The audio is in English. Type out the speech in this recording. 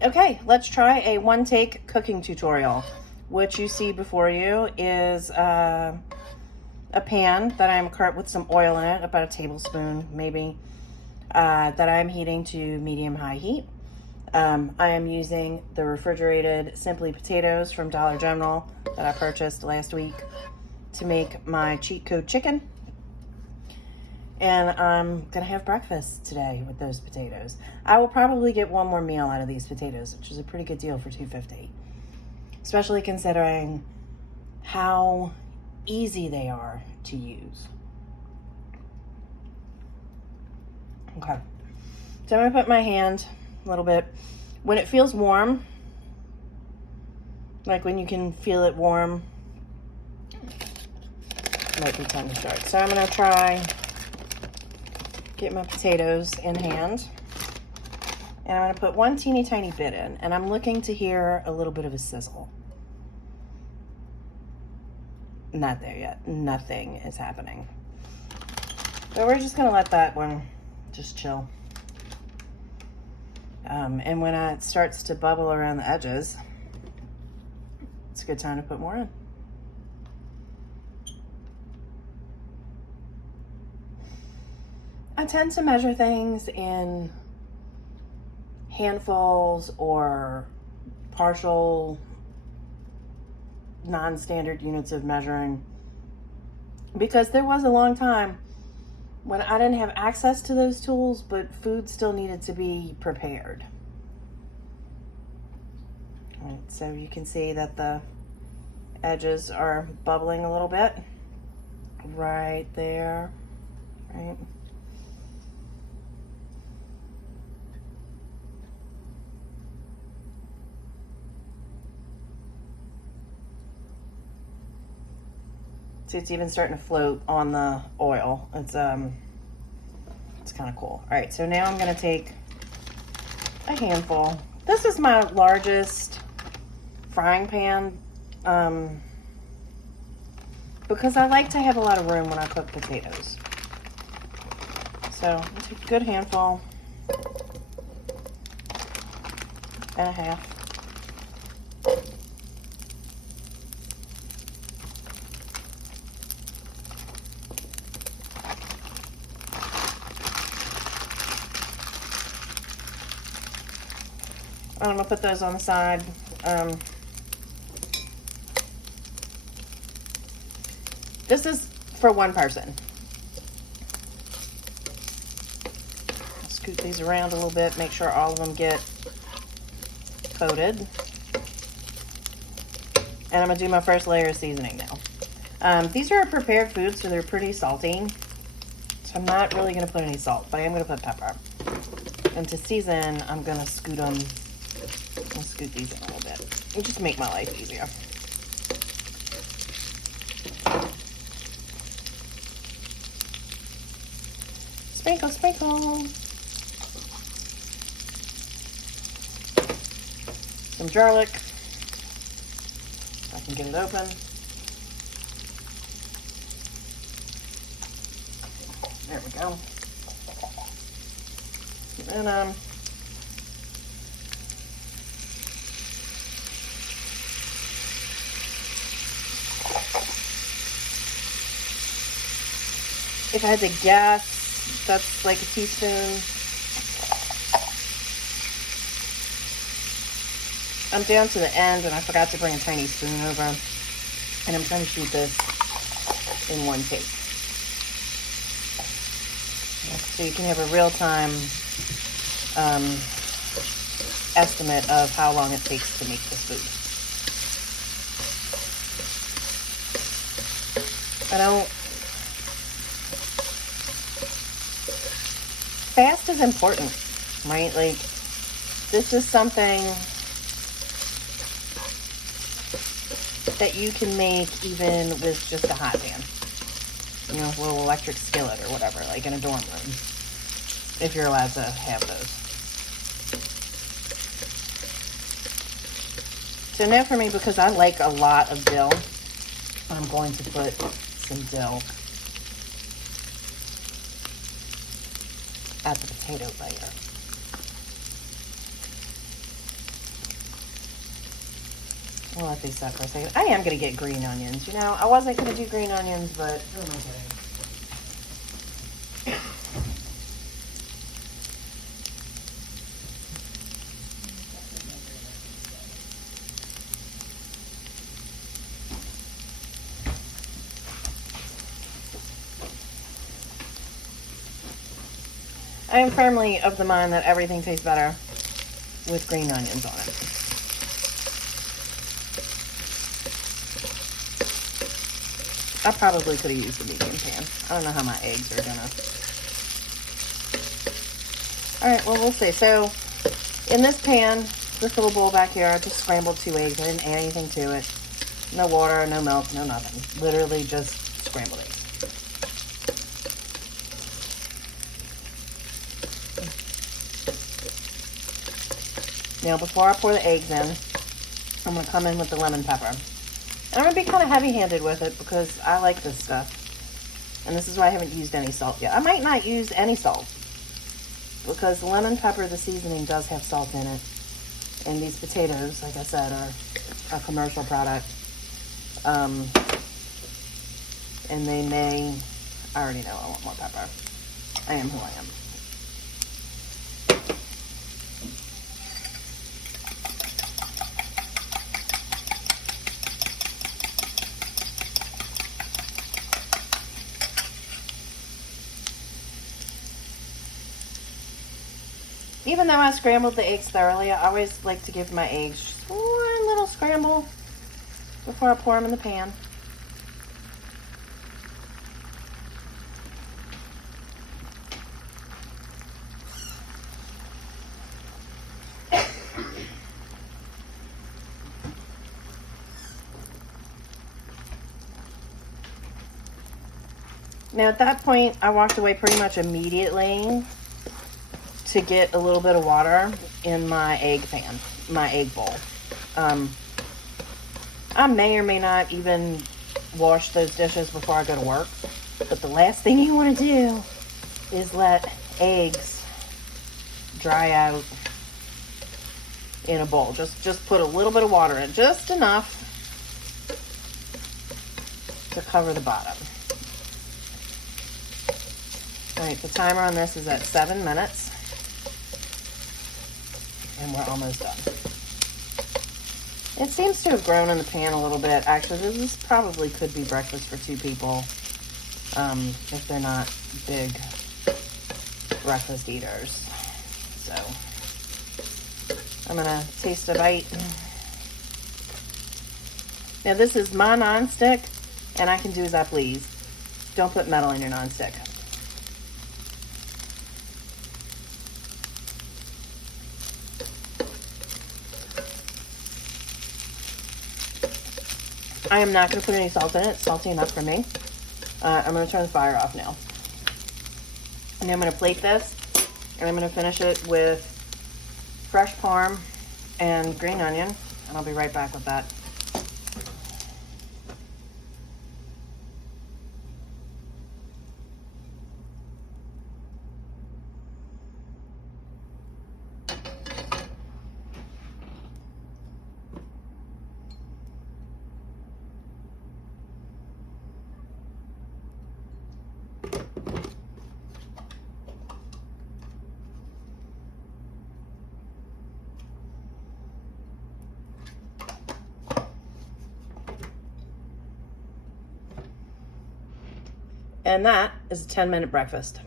Okay, let's try a one-take cooking tutorial. What you see before you is a pan that I'm current with some oil in it, about a tablespoon maybe, that I'm heating to medium-high heat. I am using the refrigerated Simply potatoes from Dollar General that I purchased last week to make my cheat code chicken. And I'm gonna have breakfast today with those potatoes. I will probably get one more meal out of these potatoes, which is a pretty good deal for $2.50, especially considering how easy they are to use. Okay, so I'm gonna put my hand a little bit. When it feels warm, like when you can feel it warm, it might be time to start. So I'm gonna try get my potatoes in hand, and I'm going to put one teeny tiny bit in, and I'm looking to hear a little bit of a sizzle. Not there yet. Nothing is happening. So we're just going to let that one just chill. And when it starts to bubble around the edges, it's a good time to put more in. I tend to measure things in handfuls or partial non-standard units of measuring, because there was a long time when I didn't have access to those tools, but food still needed to be prepared. All right, so you can see that the edges are bubbling a little bit right there, right? See, it's even starting to float on the oil. It's kind of cool. All right, so now I'm gonna take a handful. This is my largest frying pan because I like to have a lot of room when I cook potatoes. So I'll take a good handful and a half. I'm gonna put those on the side. This is for one person. I'll scoot these around a little bit, make sure all of them get coated. And I'm gonna do my first layer of seasoning now. These are a prepared food, so they're pretty salty. So I'm not really gonna put any salt, but I am gonna put pepper. And to season, I'm gonna scoot them. I'll scoot these in a little bit. It'll just make my life easier. Sprinkle, sprinkle. Some garlic. If I can get it open. There we go. And if I had to guess, that's like a teaspoon. I'm down to the end, and I forgot to bring a tiny spoon over, and I'm trying to shoot this in one take. So you can have a real-time estimate of how long it takes to make this food. Fast is important, right? Like, this is something that you can make even with just a hot pan. You know, a little electric skillet or whatever, like in a dorm room, if you're allowed to have those. So now for me, because I like a lot of dill, I'm going to put some dill at the potato layer. We'll let these set for a second. I am going to get green onions. You know, I wasn't going to do green onions, but who am I kidding? I am firmly of the mind that everything tastes better with green onions on it. I probably could have used a medium pan. I don't know how my eggs are gonna. All right, well, we'll see. So in this pan, this little bowl back here, I just scrambled 2 eggs. I didn't add anything to it. No water, no milk, no nothing. Literally just scrambled eggs. Now, before I pour the eggs in, I'm going to come in with the lemon pepper. And I'm going to be kind of heavy-handed with it because I like this stuff. And this is why I haven't used any salt yet. I might not use any salt because lemon pepper, the seasoning, does have salt in it. And these potatoes, like I said, are a commercial product. And they may, I already know I want more pepper. I am who I am. Even though I scrambled the eggs thoroughly, I always like to give my eggs just one little scramble before I pour them in the pan. Now at that point, I walked away pretty much immediately to get a little bit of water in my egg pan, my egg bowl. I may or may not even wash those dishes before I go to work, but the last thing you want to do is let eggs dry out in a bowl. Just put a little bit of water in, just enough to cover the bottom. All right, the timer on this is at 7 minutes. And we're almost done. It seems to have grown in the pan a little bit. Actually, this probably could be breakfast for 2 people if they're not big breakfast eaters. So I'm gonna taste a bite. Now this is my nonstick, and I can do as I please. Don't put metal in your nonstick. I am not going to put any salt in it. It's salty enough for me. I'm going to turn the fire off now. And I'm going to plate this, and I'm going to finish it with fresh parm and green onion, and I'll be right back with that. And that is a 10-minute breakfast.